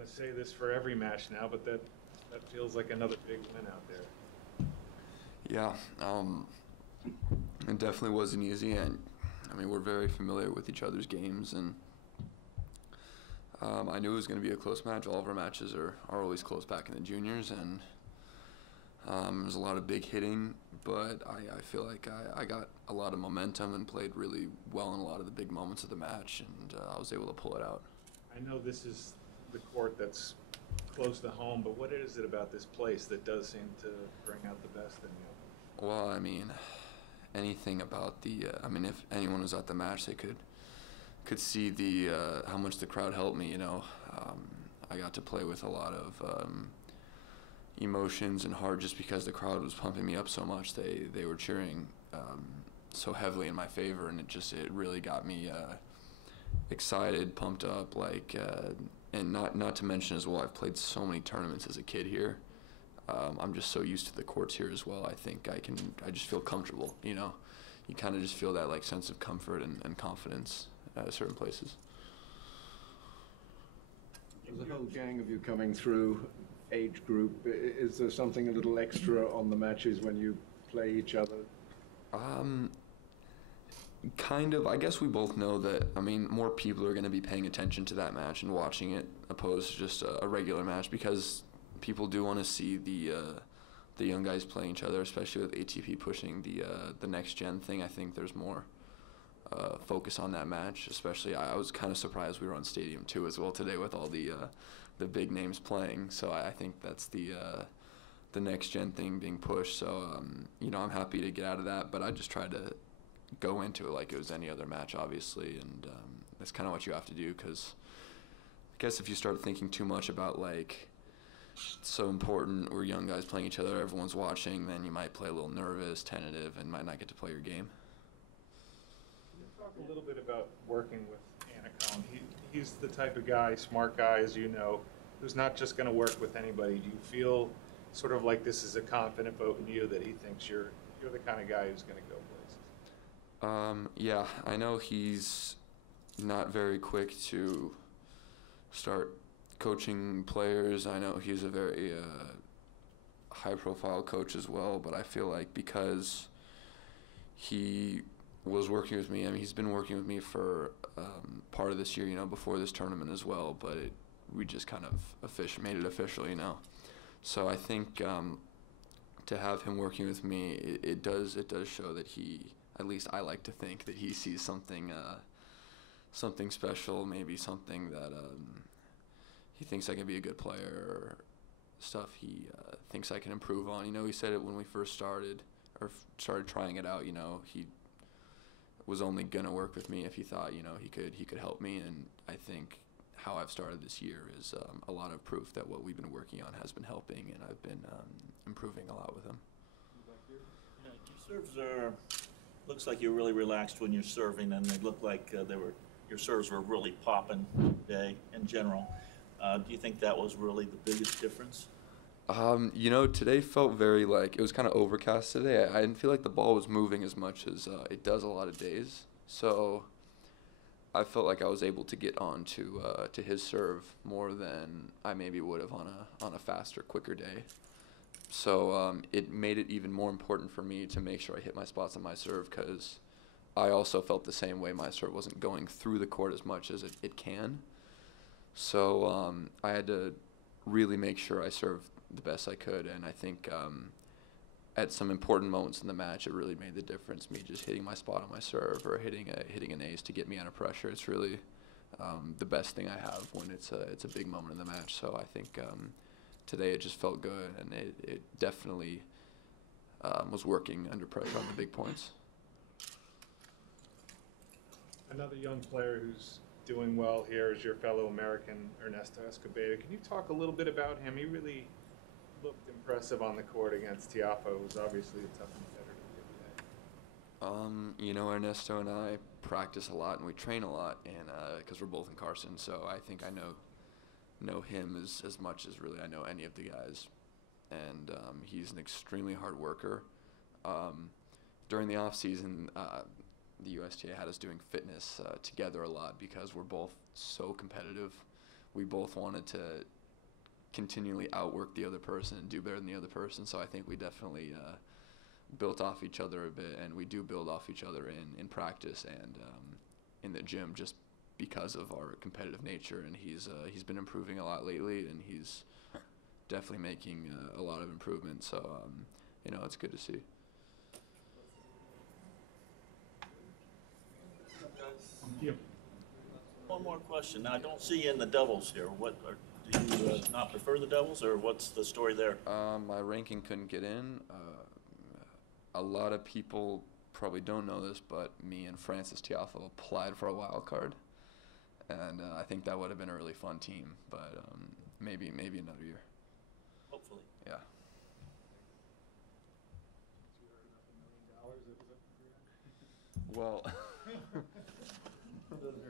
going to say this for every match now, but that feels like another big win out there. Yeah, it definitely wasn't easy, and I mean we're very familiar with each other's games, and I knew it was going to be a close match. All of our matches are always close back in the juniors, and there's a lot of big hitting, but I feel like I got a lot of momentum and played really well in a lot of the big moments of the match, and I was able to pull it out. I know this is the court that's close to home, but what is it about this place that does seem to bring out the best in you? Well, I mean, anything about the I mean, if anyone was at the match, they could see the how much the crowd helped me. I got to play with a lot of emotions and heart just because the crowd was pumping me up so much. They were cheering so heavily in my favor, and it really got me excited, pumped up, and not to mention as well, I've played so many tournaments as a kid here. I'm just so used to the courts here as well. I think I just feel comfortable, you kind of just feel that sense of comfort and confidence at certain places. There's a whole gang of you coming through age group. Is there something a little extra on the matches when you play each other? Kind of. I guess we both know that, I mean, more people are going to be paying attention to that match and watching it opposed to just a regular match, because people do want to see the young guys playing each other, especially with ATP pushing the next gen thing. I think there's more focus on that match. Especially, I was kind of surprised we were on Stadium 2 as well today with all the big names playing. So I think that's the next gen thing being pushed. So I'm happy to get out of that, but I just tried to go into it like it was any other match, obviously, and that's kind of what you have to do, because I guess if you start thinking too much about it's so important, we're young guys playing each other, everyone's watching, then you might play a little nervous, tentative, and might not get to play your game. Can you talk a little bit about working with Anacone? He's the type of guy, smart guy, as you know, who's not just going to work with anybody. Do you feel sort of like this is a confident vote in you, that he thinks you're the kind of guy who's going to go places? Yeah, I know he's not very quick to start coaching players. I know he's a very high-profile coach as well, but I feel like because he was working with me, I mean, he's been working with me for part of this year, before this tournament as well, but we just kind of made it official, So I think to have him working with me, it does show that at least I like to think that he sees something special, maybe something that he thinks I can be a good player, or stuff he thinks I can improve on. He said it when we first started trying it out. He was only gonna work with me if he thought he could help me, and I think how I've started this year is a lot of proof that what we've been working on has been helping, and I've been improving a lot with him. Your serves looks like you're really relaxed when you're serving, and they look like your serves were really popping today in general. Do you think that was really the biggest difference? Today felt very it was kind of overcast today. I didn't feel like the ball was moving as much as it does a lot of days. So I felt like I was able to get on to his serve more than I maybe would have on a faster, quicker day. So it made it even more important for me to make sure I hit my spots on my serve, because I also felt the same way. My serve wasn't going through the court as much as it can. So I had to really make sure I served the best I could, and I think at some important moments in the match, it really made the difference. Me just hitting my spot on my serve or hitting an ace to get me under pressure. It's really the best thing I have when it's a big moment in the match. So I think today it just felt good, and it definitely was working under pressure on the big points. Another young player who's doing well here is your fellow American, Ernesto Escobedo. Can you talk a little bit about him? He really looked impressive on the court against Tiafoe, who's obviously a tough competitor today. Ernesto and I practice a lot and we train a lot, and because we're both in Carson, so I think I know him as much as really I know any of the guys, and he's an extremely hard worker. During the off season, the USTA had us doing fitness together a lot because we're both so competitive. we both wanted to continually outwork the other person and do better than the other person. So I think we definitely built off each other a bit, and we do build off each other in practice and in the gym, just because of our competitive nature. And he's been improving a lot lately, and he's definitely making a lot of improvement. So you know, it's good to see. One more question. Now, I don't see you in the doubles here. Do you not prefer the doubles, or what's the story there? My ranking couldn't get in. A lot of people probably don't know this, but me and Francis Tiafoe applied for a wild card, and I think that would have been a really fun team. But maybe another year. Hopefully. Yeah. $1 million that was up for grabs? Well,